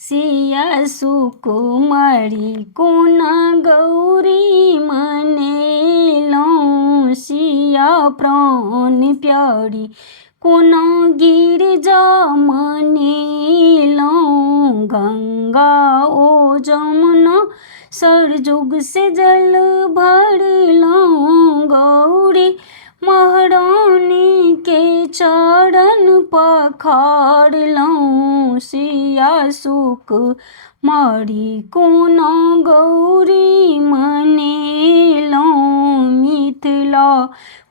सिया सुकुमारी कोना गौरी मनेलौं सिया प्राण प्यारी कोना गिरजा मनेलौं गंगा ओ जमुना सरजुग से जल भरलौं गौरी महारानी के चरण पखारलौं सिया सुक मारी कोना गौरी मनेलौं मिथिला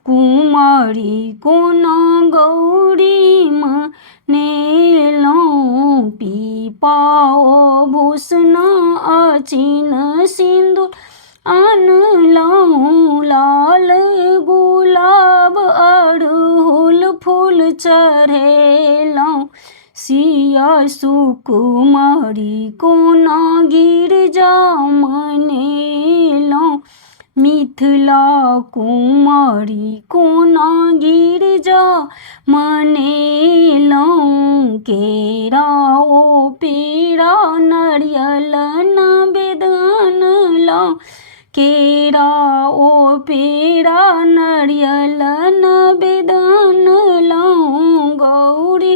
कुमारी कोना गौरी मनेलौं पीपाओ भूषणा अचिन सिंदूर आनलौं लाल गुलाब अड़हुल फूल चढ़ेलौं सिया सुकुमारी कोना गिरजा मनेलौं मिथिला कुमारी कोना गिरजा मनेलौं केरा ओ पेड़ा नारियल नवेद आनलौं केरा ओ पेड़ा नारियल नवेद आनलौं गौरी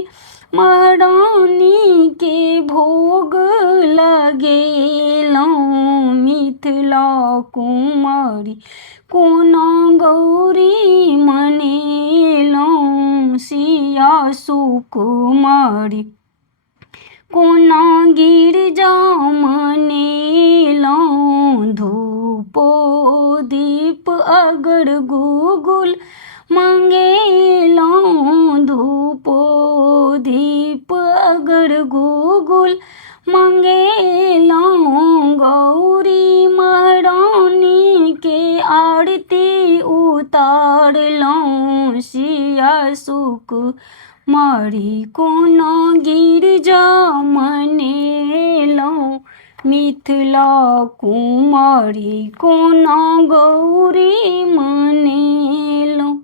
महारानी के भोग लगेलौं मिथिला कुमारी कोना गौरी मनेलौं सिया सुकुमारी कोना गिरजा मनेलौं धूपो दीप अगर गुगुल मंगेलौं धूपो दीप अगर गुगुल मंगेलौं गौरी महारानी के आरती उतारलौं सिया सुक मारी कोना गिरजा मनेलौं मिथिला कुमारी कोना गौरी मनेलौं।